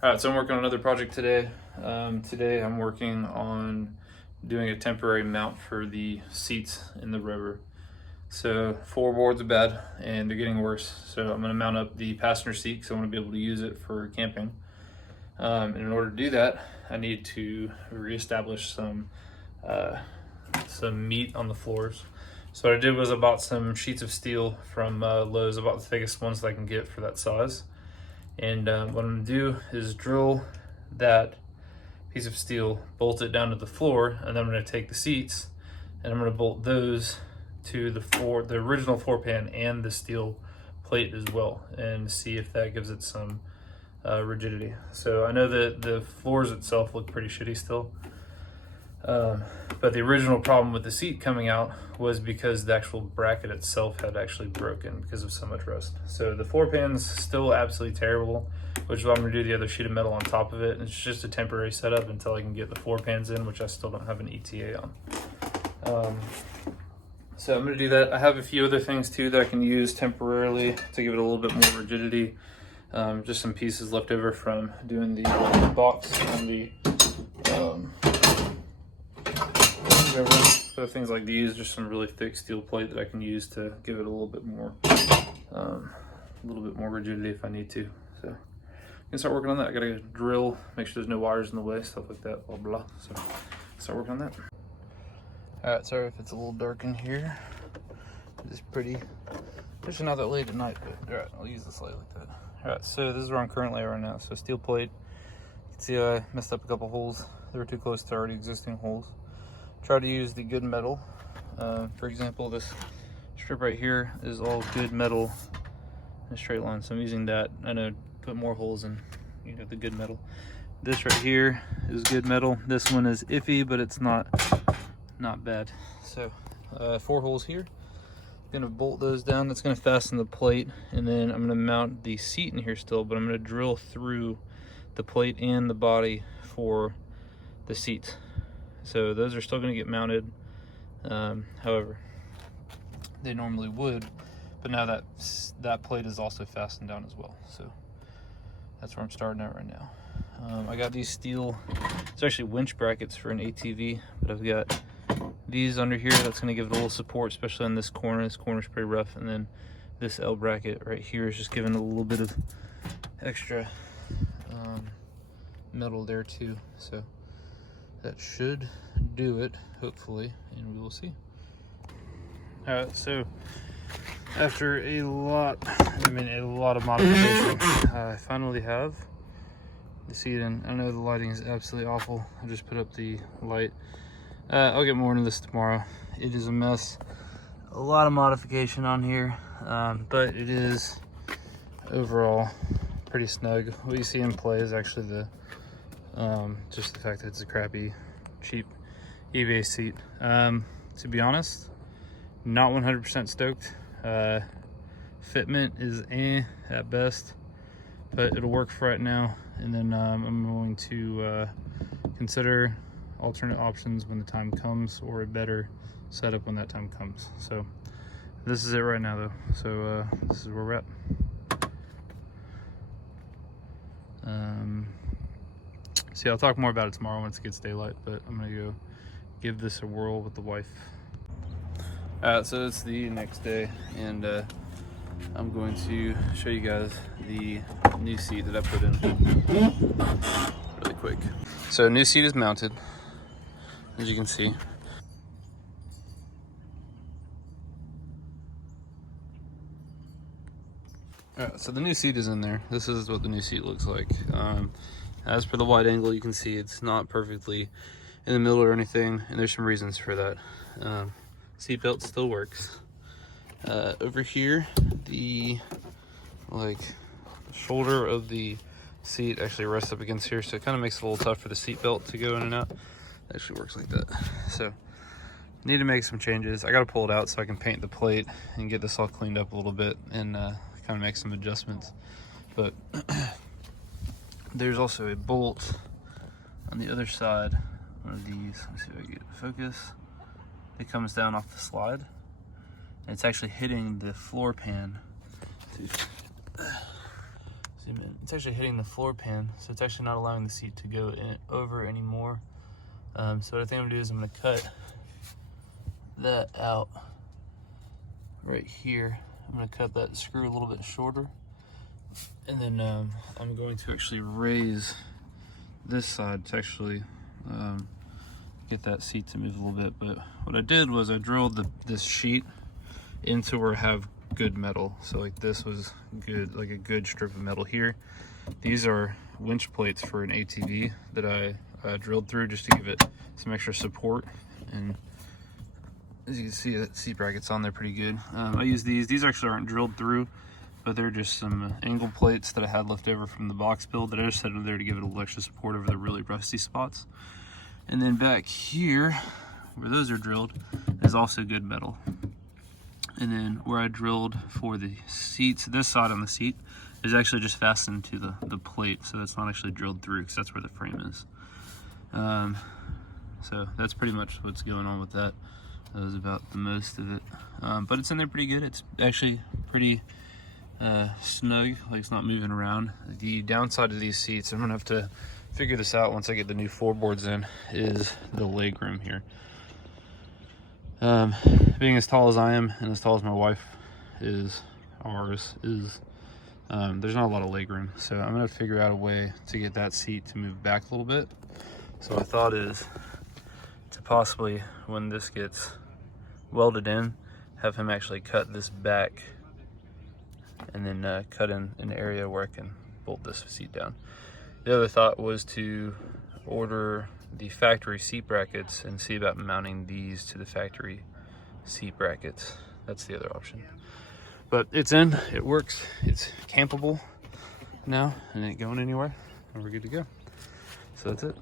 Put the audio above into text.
All right, so I'm working on another project today. Today I'm working on doing a temporary mount for the seats in the Rover. So floorboards are bad and they're getting worse. So I'm gonna mount up the passenger seat because I wanna be able to use it for camping. And in order to do that, I need to reestablish some meat on the floors. So what I did was I bought some sheets of steel from Lowe's, about the thickest ones that I can get for that size. And what I'm gonna do is drill that piece of steel, bolt it down to the floor, and then I'm gonna take the seats and I'm gonna bolt those to the floor, the original floor pan and the steel plate as well, and see if that gives it some rigidity. So I know that the floors itself look pretty shitty still. But the original problem with the seat coming out was because the actual bracket itself had actually broken because of so much rust. So the floor pan's still absolutely terrible, which is why I'm gonna do the other sheet of metal on top of it. It's just a temporary setup until I can get the floor pans in, which I still don't have an ETA on. So I'm gonna do that. I have a few other things too that I can use temporarily to give it a little bit more rigidity. Just some pieces left over from doing the box on the so things like these, just some really thick steel plate that I can use to give it a little bit more rigidity if I need to. So I can start working on that. I gotta drill, make sure there's no wires in the way, stuff like that, blah blah. So start working on that. All right, sorry if it's a little dark in here. It's pretty. It's not that late at night, but all right, I'll use this light like that. All right, so this is where I'm currently at right now. So steel plate. You can see I messed up a couple holes. They were too close to already existing holes. Try to use the good metal. For example, this strip right here is all good metal in a straight line, so I'm using that. I know, put more holes in, the good metal. This right here is good metal. This one is iffy, but it's not bad. So 4 holes here. I'm gonna bolt those down. That's gonna fasten the plate, and then I'm gonna mount the seat in here still, but I'm gonna drill through the plate and the body for the seat. So those are still going to get mounted, however, they normally would, but now that plate is also fastened down as well. So that's where I'm starting at right now. I got these steel, it's actually winch brackets for an ATV, but I've got these under here. That's going to give it a little support, especially on this corner. This corner's pretty rough, and then this L bracket right here is just giving it a little bit of extra metal there too. So that should do it, hopefully, and we will see. All right, so after a lot of modification, I finally have the seat in. I know the lighting is absolutely awful. I just put up the light. I'll get more into this tomorrow. It is a mess. A lot of modification on here, but it is overall pretty snug. What you see in play is actually the just the fact that it's a crappy, cheap eBay seat. To be honest, not 100% stoked. Fitment is at best, but it'll work for right now. And then I'm going to consider alternate options when the time comes, or a better setup when that time comes. So this is it right now though. So this is where we're at. See, I'll talk more about it tomorrow once it gets daylight, but I'm gonna go give this a whirl with the wife. So it's the next day, and I'm going to show you guys the new seat that I put in really quick. So new seat is mounted, as you can see. So the new seat is in there. This is what the new seat looks like. As per the wide angle, you can see it's not perfectly in the middle or anything, and there's some reasons for that. Seat belt still works. Over here, the shoulder of the seat actually rests up against here, so it kind of makes it a little tough for the seat belt to go in and out. It actually works like that. So need to make some changes. I got to pull it out so I can paint the plate and get this all cleaned up a little bit, and kind of make some adjustments. But there's also a bolt on the other side, one of these. Let's see if I can get it to focus. It comes down off the slide, and it's actually hitting the floor pan. So zoom in. It's actually hitting the floor pan, so it's actually not allowing the seat to go over anymore. So what I think I'm gonna do is I'm gonna cut that out right here. I'm gonna cut that screw a little bit shorter, and then I'm going to actually raise this side to actually get that seat to move a little bit. But what I did was I drilled this sheet into where I have good metal. So like this was good, like a good strip of metal here. These are winch plates for an ATV that I drilled through just to give it some extra support. And as you can see, that seat bracket's on there pretty good. I use these actually aren't drilled through, but they're just some angle plates that I had left over from the box build that I just set in there to give it a little extra support over the really rusty spots. And then back here, where those are drilled, is also good metal. And then where I drilled for the seats, this side on the seat, is actually just fastened to the plate, so that's not actually drilled through, because that's where the frame is. So that's pretty much what's going on with that. That was about the most of it. But it's in there pretty good. It's actually pretty snug, like it's not moving around. The downside of these seats, I'm gonna have to figure this out once I get the new floorboards in, is the leg room here. Being as tall as I am and as tall as my wife is, there's not a lot of leg room. So I'm gonna figure out a way to get that seat to move back a little bit. So my thought is to possibly, when this gets welded in, have him actually cut this back and then cut in an area where I can bolt this seat down. The other thought was to order the factory seat brackets and see about mounting these to the factory seat brackets. That's the other option. But it's in, it works, it's campable now, and it ain't going anywhere, and we're good to go. So that's it.